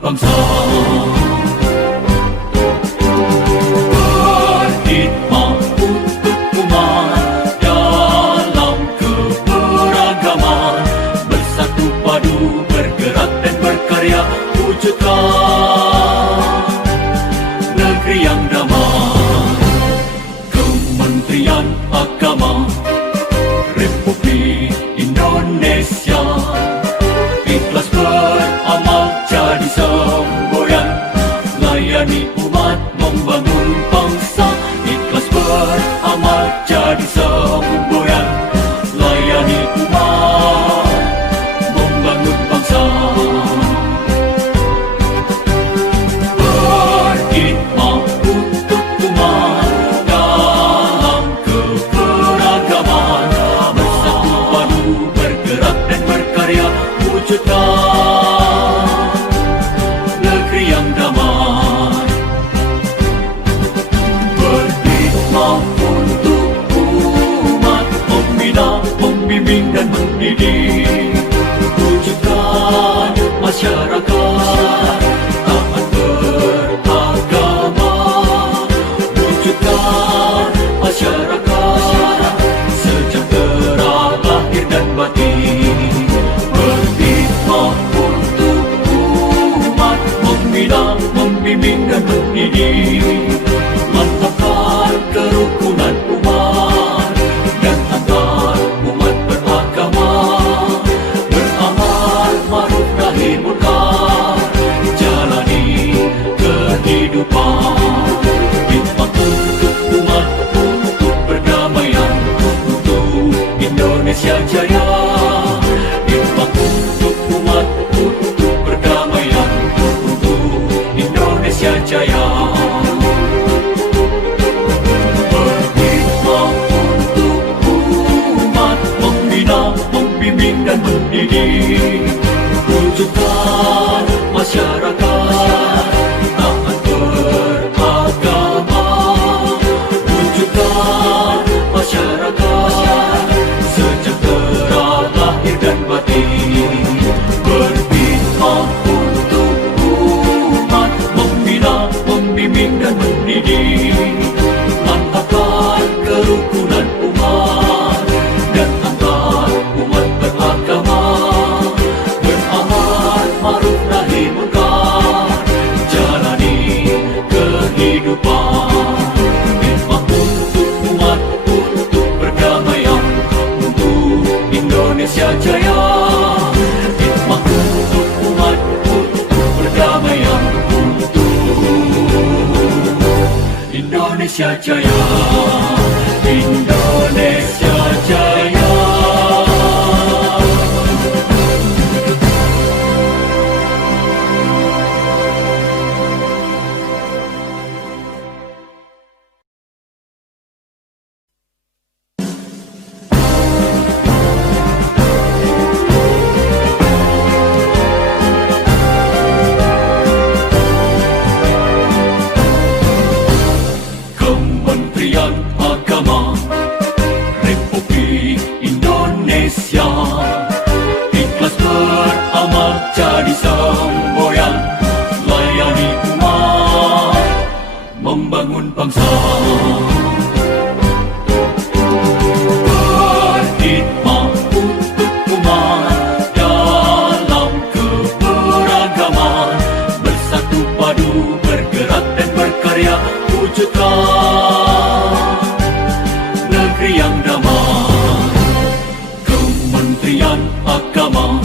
bangsa, berkhidmat untuk umat dalam keberagaman, bersatu padu bergerak dan berkarya wujudkan negeri yang damai. Kementerian Agama Republik Indonesia ikhlas beramal jadi semboyan, layani umat membangun bangsa. Ikhlas beramal jadi semboyan, layani umat membangun bangsa. Berkhidmat untuk umat dalam keberagaman, bersatu padu bergerak dan berkarya wujudkan negeri yang damai. Berkhidmat untuk umat, membina, membimbing dan mendidik, wujudkan masyarakat taat beragama, wujudkan masyarakat sejahtera lahir dan batin. Berkhidmat untuk umat, membina, membimbing dan mendidik, mantapkan kerukunan umat dan antar umat beragama, beramal ma'ruf nahi munkar, jalani kehidupan. Khidmat untuk umat, untuk perdamaian, untuk Indonesia Jaya. Khidmat untuk umat, untuk perdamaian, untuk Indonesia Jaya. Berkhidmat untuk umat, membina, membimbing dan mendidik, wujudkan masyarakat taat beragama, wujudkan masyarakat sejahtera lahir dan batin. Berkhidmat untuk umat, membina, membimbing dan mendidik, mantapkan kerukunan umat dan antar umat beragama, beramal ma'ruf nahi munkar, jalani kehidupan. Khidmat untuk umat, untuk perdamaian, untuk Indonesia Jaya. Khidmat untuk umat, untuk perdamaian, untuk Indonesia Jaya. Indonesia Jaya. Kementerian Agama Republik Indonesia ikhlas beramal jadi semboyan, layani umat membangun bangsa. Berkhidmat untuk umat dalam keberagaman, bersatu padu bergerak dan berkarya wujudkan negeri yang damai. Kementerian Agama